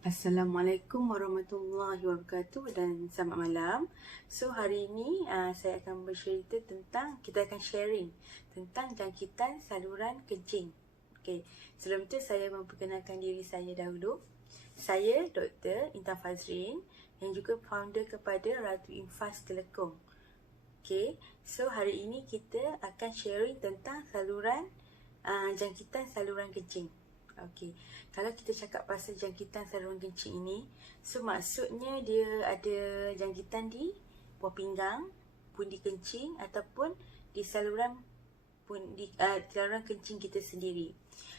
Assalamualaikum warahmatullahi wabarakatuh dan selamat malam. So hari ini saya akan bercerita tentang, kita akan sharing tentang jangkitan saluran kencing. Okey, sebelum itu saya memperkenalkan diri saya dahulu. Saya Dr. Intan Fazrin yang juga founder kepada Ratu Infas Telekom. Okey, so hari ini kita akan sharing tentang jangkitan saluran kencing. Okey, kalau kita cakap pasal jangkitan saluran kencing ini, so maksudnya dia ada jangkitan di buah pinggang, pundi kencing ataupun di saluran saluran kencing kita sendiri.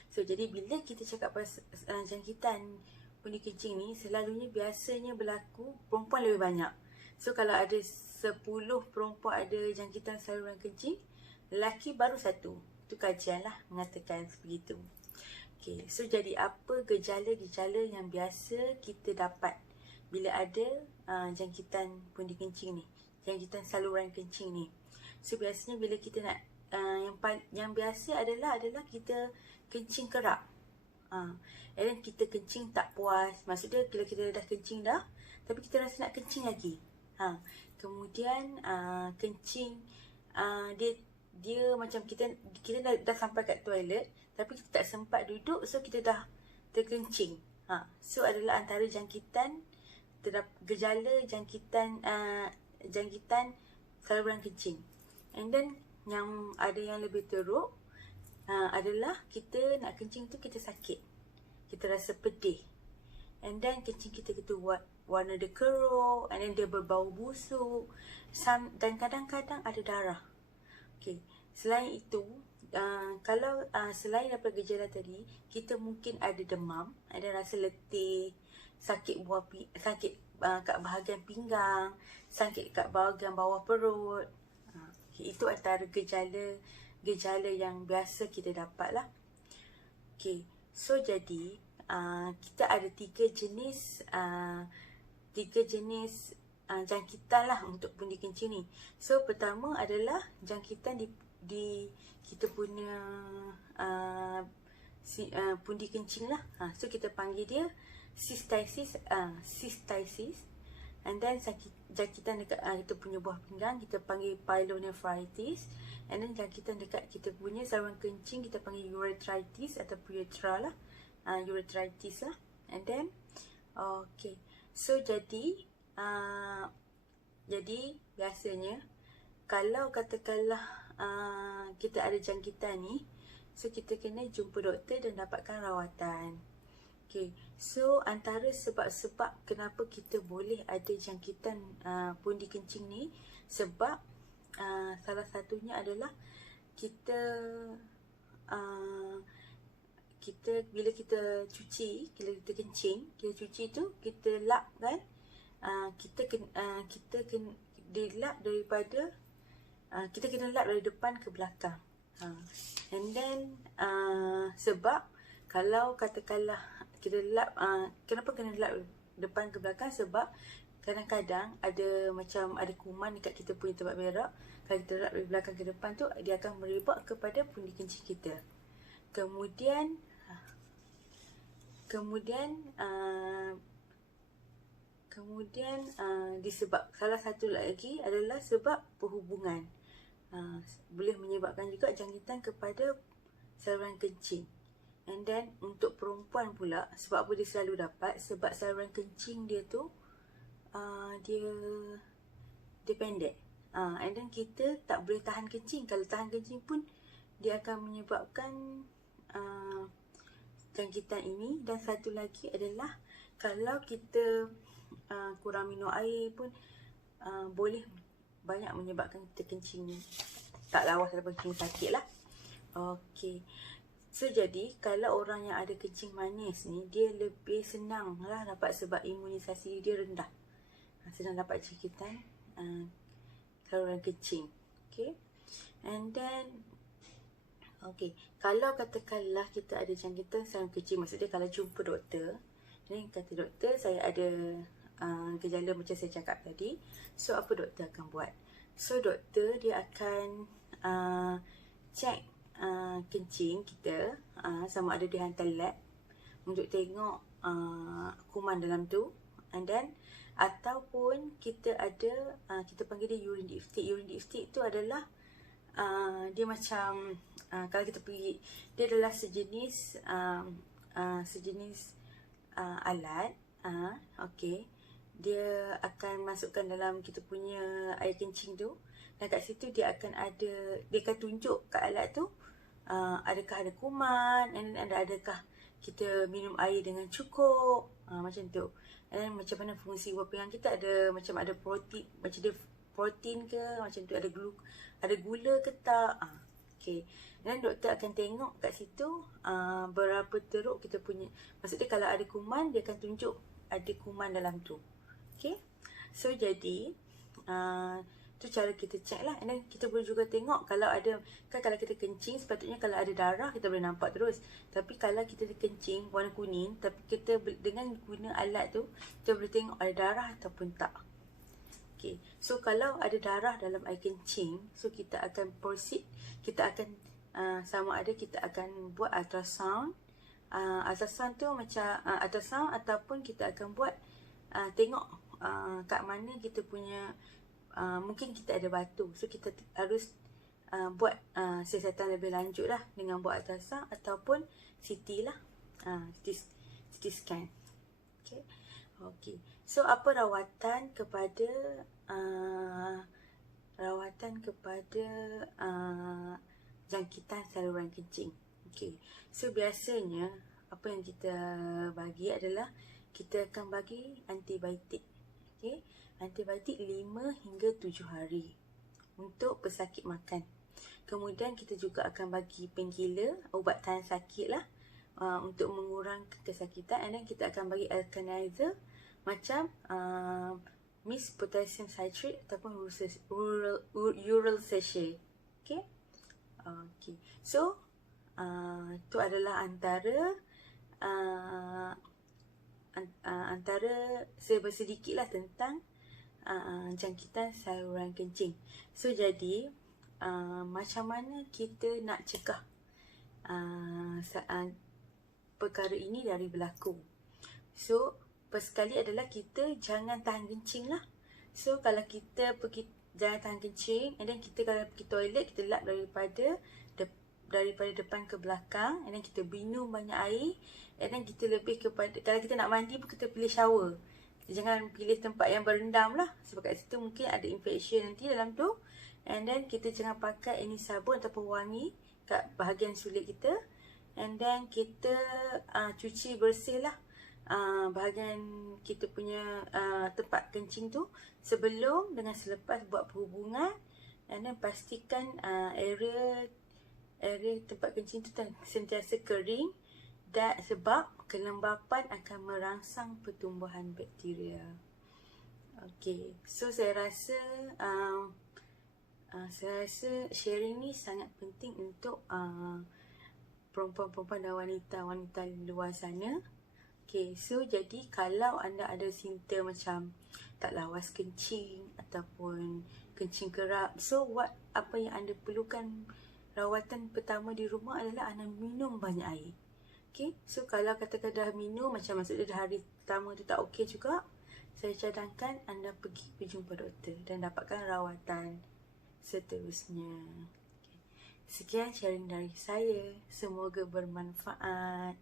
So jadi bila kita cakap pasal jangkitan pundi kencing ni, selalunya biasanya berlaku perempuan lebih banyak. So kalau ada 10 perempuan ada jangkitan saluran kencing, lelaki baru 1. Itu kajian lah mengatakan begitu. Okay, so jadi apa gejala-gejala yang biasa kita dapat bila ada jangkitan pundi kencing ni, jangkitan saluran kencing ni. So biasanya bila kita nak yang biasa adalah kita kencing kerap. And then kita kencing tak puas. Maksudnya bila kita dah kencing dah, tapi kita rasa nak kencing lagi. Kemudian kencing dia macam kita dah sampai kat toilet tapi kita tak sempat duduk, so kita dah terkencing. So adalah antara gejala jangkitan saluran kencing. And then yang ada yang lebih teruk adalah kita nak kencing tu kita sakit, kita rasa pedih, and then kencing kita warna dia keruh, and then dia berbau busuk, dan kadang-kadang ada darah. Okay. Selain itu, kalau selain daripada gejala tadi, kita mungkin ada demam, ada rasa letih, sakit kat bahagian pinggang, sakit kat bahagian bawah perut. Okay, itu antara gejala yang biasa kita dapat lah. Okay, so jadi kita ada tiga jenis jangkitan lah untuk pundi kencing ni. So pertama adalah jangkitan di kita punya pundi kencing lah. So kita panggil dia cystitis, and then jangkitan dekat kita punya buah pinggang kita panggil pyelonephritis, and then jangkitan dekat kita punya saluran kencing kita panggil urethritis atau urethra lah, urethritis lah. And then okay, so jadi biasanya kalau katakanlah kita ada jangkitan ni, so kita kena jumpa doktor dan dapatkan rawatan. Okay, so antara sebab-sebab kenapa kita boleh ada jangkitan pundi kencing ni, sebab salah satunya adalah kita bila kita cuci, bila kita kencing, kita cuci tu kita lap kan, kita kena lap dari depan ke belakang. And then sebab kalau katakanlah kita lap, kenapa kena lap depan ke belakang? Sebab kadang-kadang ada kuman dekat kita punya tempat berak. Kalau kita lap dari belakang ke depan tu, dia akan merebak kepada pundi kencing kita. Kemudian disebab salah satu lagi adalah sebab perhubungan. Boleh menyebabkan juga jangkitan kepada saluran kencing. And then untuk perempuan pula, sebab apa dia selalu dapat? Sebab saluran kencing dia tu dia pendek. And then kita tak boleh tahan kencing. Kalau tahan kencing pun dia akan menyebabkan jangkitan ini. Dan satu lagi adalah kalau kita kurang minum air pun boleh banyak menyebabkan kita kencing tak lawas ataupun kencing sakit lah. Okay, so jadi kalau orang yang ada kencing manis ni, dia lebih senang lah dapat sebab imunisasi dia rendah, senang dapat jangkitan saluran kencing. Okay, and then kalau katakanlah kita ada jangkitan saluran kencing, maksudnya kalau jumpa doktor, ni kata doktor saya ada gejala macam saya cakap tadi, so apa doktor akan buat? So doktor dia akan cek kencing kita, sama ada dia hantar lab untuk tengok kuman dalam tu, and then ataupun kita ada kita panggil dia urine dipstick. Urine dipstick tu adalah dia macam kalau kita pergi, dia adalah sejenis alat. Okey, dia akan masukkan dalam kita punya air kencing tu, dan kat situ dia akan tunjuk kat alat tu adakah ada kuman, and adakah kita minum air dengan cukup, macam tu. And macam mana fungsi buah pinggang kita, macam ada protein, macam dia protein ke, macam tu, ada gula ke tak. Okay. Dan doktor akan tengok kat situ berapa teruk kita punya, maksudnya kalau ada kuman, dia akan tunjuk ada kuman dalam tu. Okay. So jadi tu cara kita check lah. And then kita boleh juga tengok kalau ada, kan kalau kita kencing sepatutnya kalau ada darah kita boleh nampak terus. Tapi kalau kita kencing warna kuning, tapi kita dengan guna alat tu, kita boleh tengok ada darah ataupun tak. Okay. So kalau ada darah dalam air kencing, so kita akan proceed, kita akan sama ada kita akan buat ultrasound. Ultrasound tu macam ultrasound, ataupun kita akan buat tengok kat mana kita punya mungkin kita ada batu. So kita harus buat siasatan lebih lanjut lah dengan buat ultrasound ataupun CT lah, CT scan. Okay. Okay. So apa rawatan kepada jangkitan saluran kencing. Okay. So biasanya apa yang kita bagi adalah kita akan bagi antibiotik. Okay. Antibiotik 5 hingga 7 hari untuk pesakit makan. Kemudian kita juga akan bagi painkiller, ubat tahan sakit lah, untuk mengurangkan kesakitan. And then kita akan bagi alkalizer macam mist potassium citrate ataupun url sachet. Okay. Okay. So itu adalah antara sedikit lah tentang jangkitan saluran kencing. So jadi macam mana kita nak cegah perkara ini dari berlaku. So persekali adalah kita jangan tahan kencing lah. So kalau kita pergi jangan tahan kencing, and then kita kalau pergi toilet, kita lap daripada depan ke belakang, and then kita minum banyak air, and then kita lebih kepada, kalau kita nak mandi pun kita pilih shower. Jangan pilih tempat yang berendam lah, sebab kat situ mungkin ada infection nanti dalam tu. And then kita jangan pakai any sabun ataupun wangi kat bahagian sulit kita. And then kita cuci bersih lah bahagian kita punya tempat kencing tu sebelum dengan selepas buat perhubungan. And then pastikan area tempat kencing tu sentiasa kering, dan sebab kelembapan akan merangsang pertumbuhan bakteria. Okay, so saya rasa sharing ni sangat penting untuk perempuan-perempuan dan wanita-wanita luar sana. Okay, so jadi kalau anda ada simptom macam tak lawas kencing ataupun kencing kerap, so apa yang anda perlukan rawatan pertama di rumah adalah anda minum banyak air. Okay, so kalau katakan dah minum, macam maksudnya dah hari pertama tu tak okey juga, saya cadangkan anda pergi berjumpa doktor dan dapatkan rawatan seterusnya. Okay. Sekian sharing dari saya, semoga bermanfaat.